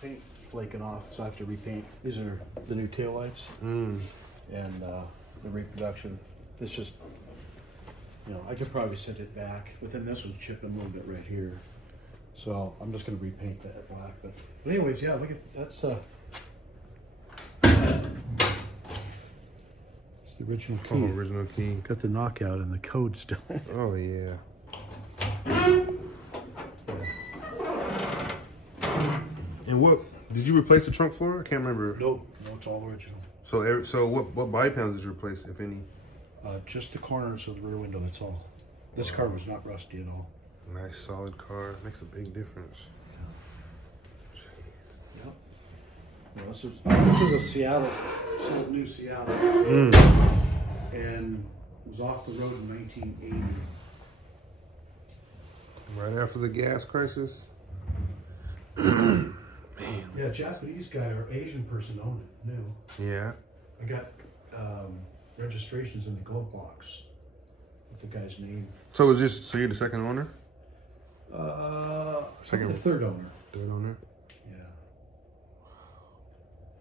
paint flaking off, so I have to repaint. These are the new taillights and the reproduction. It's just, you know, I could probably send it back, but then this was chipping a little bit right here. So I'm just gonna repaint that black. But anyways, yeah, look at that's it's the original key. Oh, original key. Got the knockout and the code still. Oh yeah. And what did you replace the trunk floor? I can't remember. No, it's all original. So what body panels did you replace, if any? Just the corners of the rear window. That's all. This car was not rusty at all. Nice solid car. Makes a big difference. Yep. Well, this is a Seattle, new Seattle, and it was off the road in 1980. Right after the gas crisis. Man. Yeah, Japanese guy or Asian person owned it. New. Yeah. I got registrations in the glove box with the guy's name. So is this? So you're the second owner? Second, the third owner. Third owner. Yeah.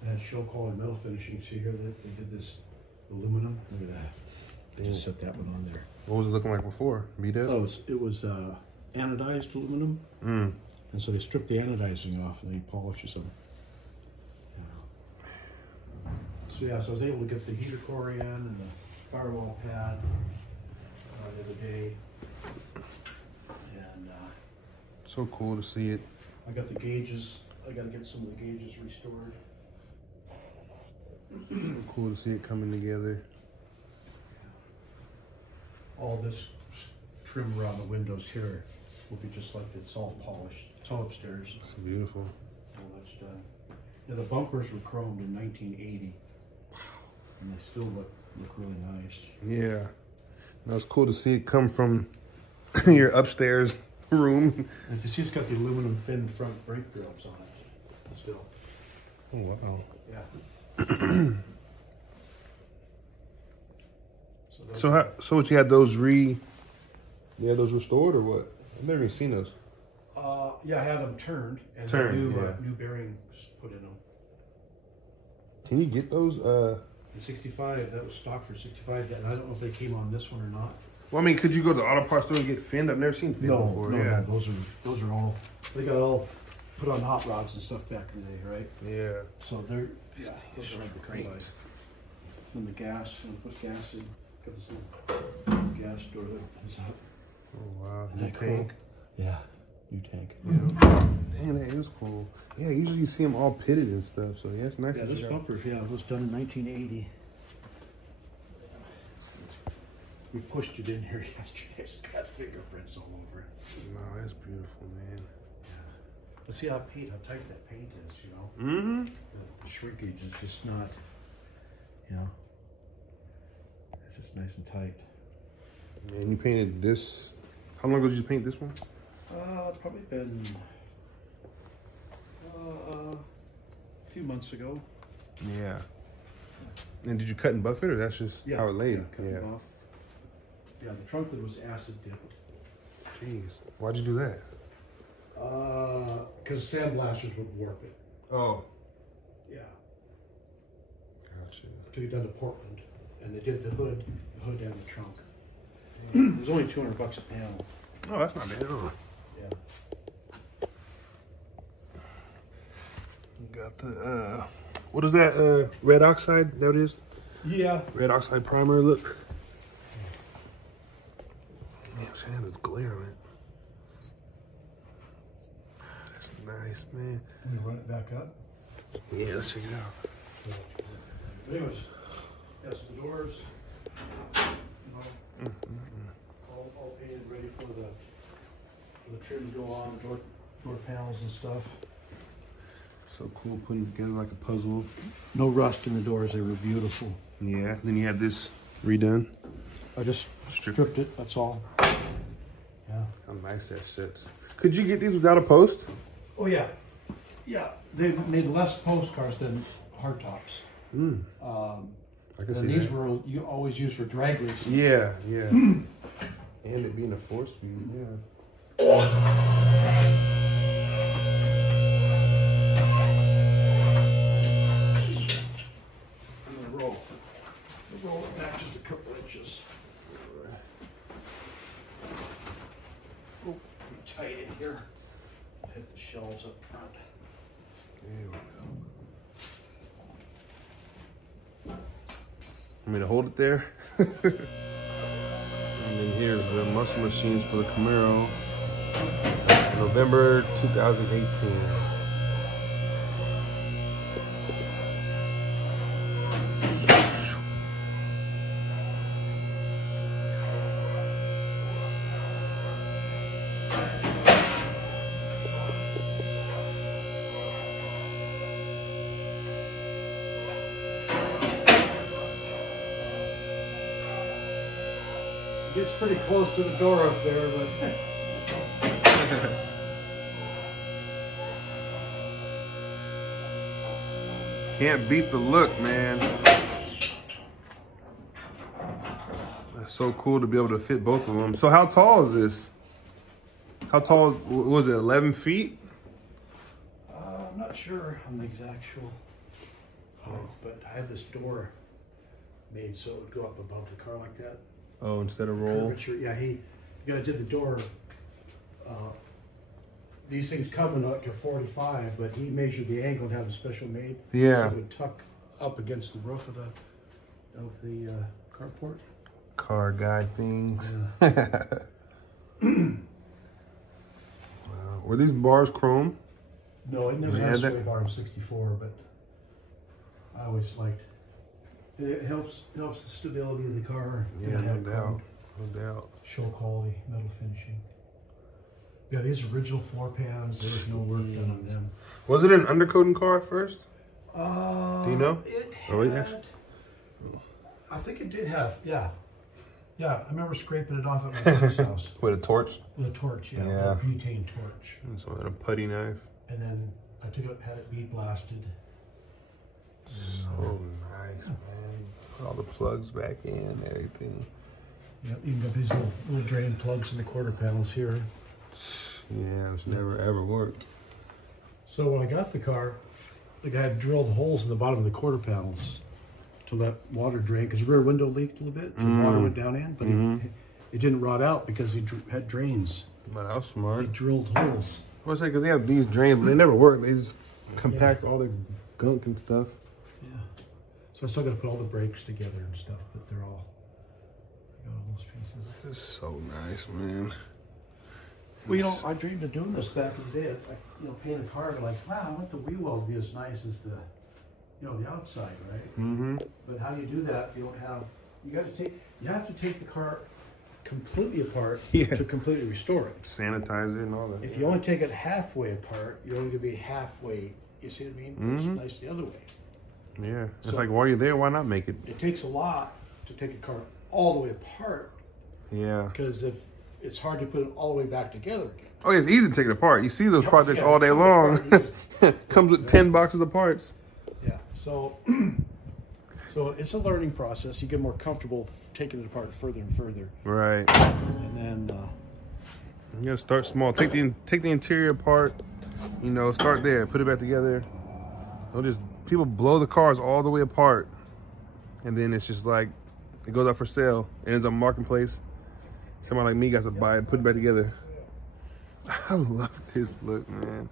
They had show quality metal finishings here. They did this aluminum. Look at that. They just set that one on there. What was it looking like before? Beat up? Oh, it was anodized aluminum. And so they stripped the anodizing off and they polishes them. So yeah, so I was able to get the heater core in and the firewall pad the other day. And so cool to see it. I got the gauges. I got to get some of the gauges restored. Cool to see it coming together. All this trim around the windows here will be just like it's all polished. It's all upstairs. It's beautiful. All that's done. Yeah, the bumpers were chromed in 1980. Wow. And they still look really nice. Yeah. That was cool to see it come from your upstairs room. And if you see, it's got the aluminum fin front brake grills on it still. Oh, wow. Yeah. So what, you had those restored or what? I've never even seen those. Yeah, I had them turned and new bearings put in them. Can you get those? The 65, that was stock for 65, and I don't know if they came on this one or not. Well, I mean, could you go to the auto parts store and get finned? I've never seen finned before. No, those are all, they got all put on hot rods and stuff back in the day, right? Yeah. So they're, those are great. And the gas, and put gas in, got this little gas door that is up. Oh, wow. New tank. Yeah, new tank. Yeah. Damn, that is cool. Yeah, usually you see them all pitted and stuff, so yeah, it's nice. Yeah, this bumper, it was done in 1980. We pushed it in here yesterday. It's got fingerprints all over it. No, that's beautiful, man. Yeah. But see how tight that paint is, you know? Mm-hmm. The shrinkage is just not, you know, it's just nice and tight. And you painted this, how long ago did you paint this one? Probably been a few months ago. Yeah. And did you cut and buff it, or that's just how it laid? Yeah, off. Yeah, the trunk lid was acid dipped. Jeez, why'd you do that? Because sandblasters would warp it. Oh. Yeah. Gotcha. I took it down to Portland, and they did the hood and the trunk. It was only $200 a panel. Oh, that's not bad at all. Yeah. Got the what is that? Red oxide? That it is? Yeah. Red oxide primer. Look. Man, I'm there's glare on it. That's nice, man. Let me run it back up. Yeah, let's check it out. But anyways, yes, the doors, you know, all painted, ready for the trim to go on, door panels and stuff. So cool, putting together like a puzzle. No rust in the doors, they were beautiful. Yeah, then you had this redone. I just stripped it, that's all. Yeah. How nice that sits. Could you get these without a post? Oh yeah. Yeah, they made less postcards than hardtops. Mm. I can see these that. were you always used for drag racing. Yeah, yeah. And it being a 4-speed, yeah. front. There we go. Want me to hold it there? And then here's the muscle machines for the Camaro. November 2018. Gets pretty close to the door up there, but Can't beat the look, man. That's so cool to be able to fit both of them. So how tall is this? How tall was it? 11 feet? I'm not sure on the exact height, but I have this door made so it would go up above the car like that. Oh, instead of roll. Curvature. Yeah, the guy did the door. These things come in like a 45, but he measured the angle and had a special made. Yeah. So it would tuck up against the roof of the carport. Car guy things. Yeah. Wow. Were these bars chrome? No, it never had sway bar in '64, but I always liked. It helps the stability of the car. Yeah, no doubt. No doubt. Show quality, metal finishing. Yeah, these original floor pans, there was no work done on them. Was it an undercoating car at first? Do you know? It had, I think it did have, yeah. Yeah, I remember scraping it off at my brother's house. With a torch? With a torch, yeah. Yeah. With a butane torch. And so a putty knife. And then I took it, had it bead blasted. So nice, man. Put all the plugs back in and everything. Yep, even got these little drain plugs in the quarter panels here. Yeah, it's never ever worked. So when I got the car, the guy had drilled holes in the bottom of the quarter panels to let water drain, because the rear window leaked a little bit, so water went down in, but it didn't rot out because he had drains. But that was smart. He drilled holes. I was saying, because they have these drains, but they never work. They just compact all the gunk and stuff. Yeah. So I still got to put all the brakes together and stuff, but they're all, I got all those pieces. This is so nice, man. Well, you know, I dreamed of doing this back in the day. Paint a car, and like, wow, I want the wheel well to be as nice as the outside, right? Mm-hmm. But how do you do that if you don't have, you have to take the car completely apart to completely restore it. Sanitize it and all that. If you only take it halfway apart, you're only going to be halfway, you see what I mean? It's nice the other way. Yeah. It's So- like, while you're there, why not make it? It takes a lot to take a car all the way apart, Yeah. because if it's hard to put it all the way back together again. Oh, yeah, it's easy to take it apart. You see those projects Yeah, all day long. apart, Comes with 10 boxes of parts. Yeah, so it's a learning process. You get more comfortable taking it apart further and further, Right. and then You gotta start small. Take the interior apart. Start there. Put it back together. Don't just people blow the cars all the way apart, and then it's just like it goes up for sale. It ends up marketplace. Somebody like me got to buy it, put it back together. I love this look, man.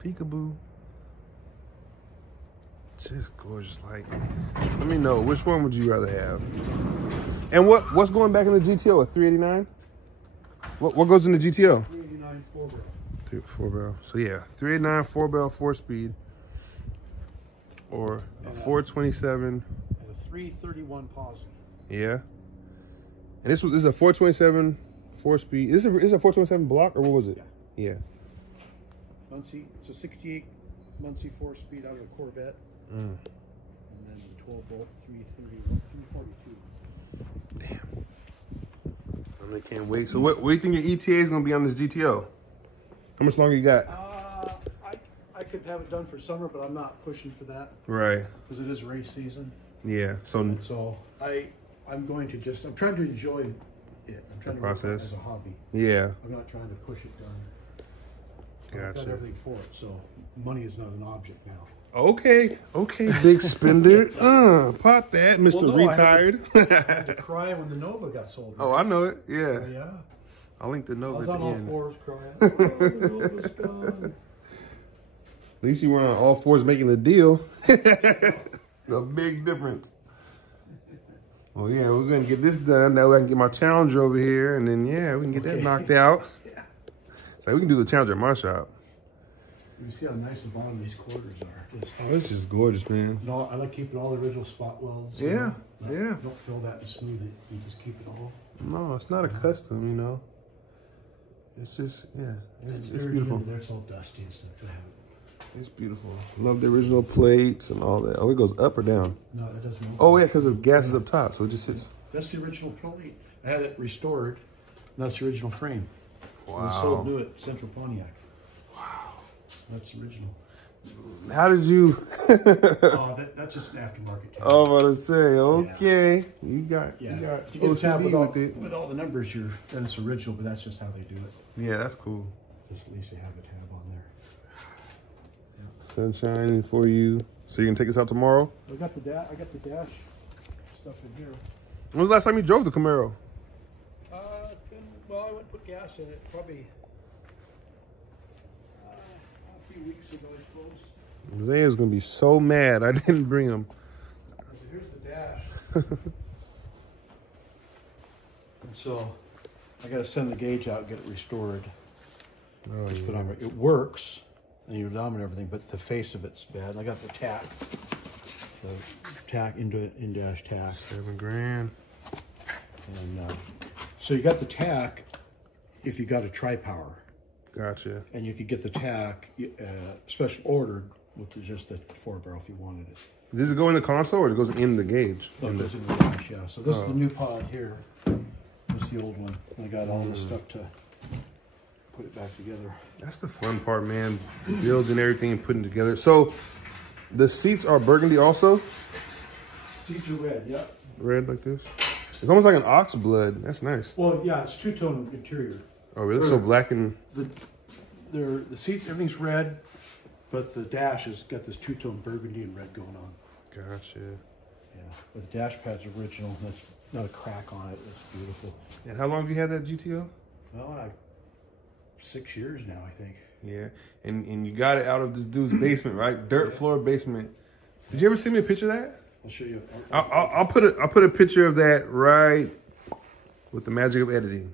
Peekaboo. Just gorgeous. Like, let me know, which one would you rather have? And what's going back in the GTO? A 389? What goes in the GTO? 389 4-barrel. 4-barrel. So yeah, 389 4-barrel 4-speed, or a 427. And a 331 positive. Yeah. And this is a 427 4-speed. Is it a 427 block, or what was it? Yeah. Muncie, it's a 68 Muncie 4-speed out of a Corvette. And then the 12-volt 331, 342. Damn. I can't wait. So what do you think your ETA is going to be on this GTO? How much longer you got? I could have it done for summer, but I'm not pushing for that. Right. Because it is race season. Yeah. So I'm going to I'm trying to enjoy it. I'm trying to work on it as a hobby. Yeah. I'm not trying to push it done. Gotcha. I've got everything for it, so money is not an object now. Okay, big spender. Pop that, Mr. Retired. I had to cry when the Nova got sold. Oh, I know it. Yeah. So, yeah. I'll link the I note was at on the all end. fours crying. Oh, the Nova's gone. At least you were on all fours making the deal. A big difference. Well, yeah, we're going to get this done. That way I can get my Challenger over here. And then, yeah, we can get that knocked out. Yeah. So we can do the Challenger at my shop. You can see how nice the bottom of these quarters are. Just, Oh, this is gorgeous, man. no, I like keeping all the original spot welds. you Yeah, know. yeah. Don't fill that and smooth it. You just keep it all. No, it's not a custom, you know. It's just, yeah, it's very beautiful. good. There, it's all dusty and stuff to have it. It's beautiful. Love the original plates and all that. Oh, it goes up or down? No, it doesn't. Oh, yeah, because the gas is up top, so it just sits. That's the original plate. I had it restored. And that's the original frame. It was Wow. sold new at Central Pontiac. Wow. So that's the original. How did you? Oh, that's just an aftermarket tab. I'm about to say, okay. You got Yeah. you got If you get a tab OCD with it. with all the numbers, then it's original, but that's just how they do it. Yeah, that's cool. Just at least they have a tab on there. Sunshine for you. So you can take us out tomorrow? I got the dash stuff in here. When was the last time you drove the Camaro? Well, I went and put gas in it probably a few weeks ago, I suppose. Zaya's gonna be so mad I didn't bring him. Here's the dash. And so I got to send the gauge out and get it restored. Oh, Just put yeah. on it works, and you dominate everything, but the face of it's bad. And I got the tack, in-dash tack, $7,000. and so you got the tack if you got a tri-power, Gotcha. and you could get the tack special ordered with just the 4-barrel if you wanted it. Does it go in the console or it goes in the gauge? Oh, it In the- goes in the dash, yeah. So this is the new pod here. This is the old one. I got all this stuff to put it back together. That's the fun part, man. Building everything and putting it together. So the seats are burgundy also? Seats are red, yeah. Red like this? It's almost like an ox blood. That's nice. Well, yeah, it's two-tone interior. Oh, really? So black and... The seats, everything's red, but the dash has got this two-tone burgundy and red going on. Gotcha. Yeah, but the dash pad's original. That's not a crack on it. It's beautiful. And how long have you had that GTO? Well, 6 years now, I think. Yeah. And you got it out of this dude's basement, right? Dirt floor basement. Did you ever send me a picture of that? I'll show you. I'll put a picture of that right with the magic of editing.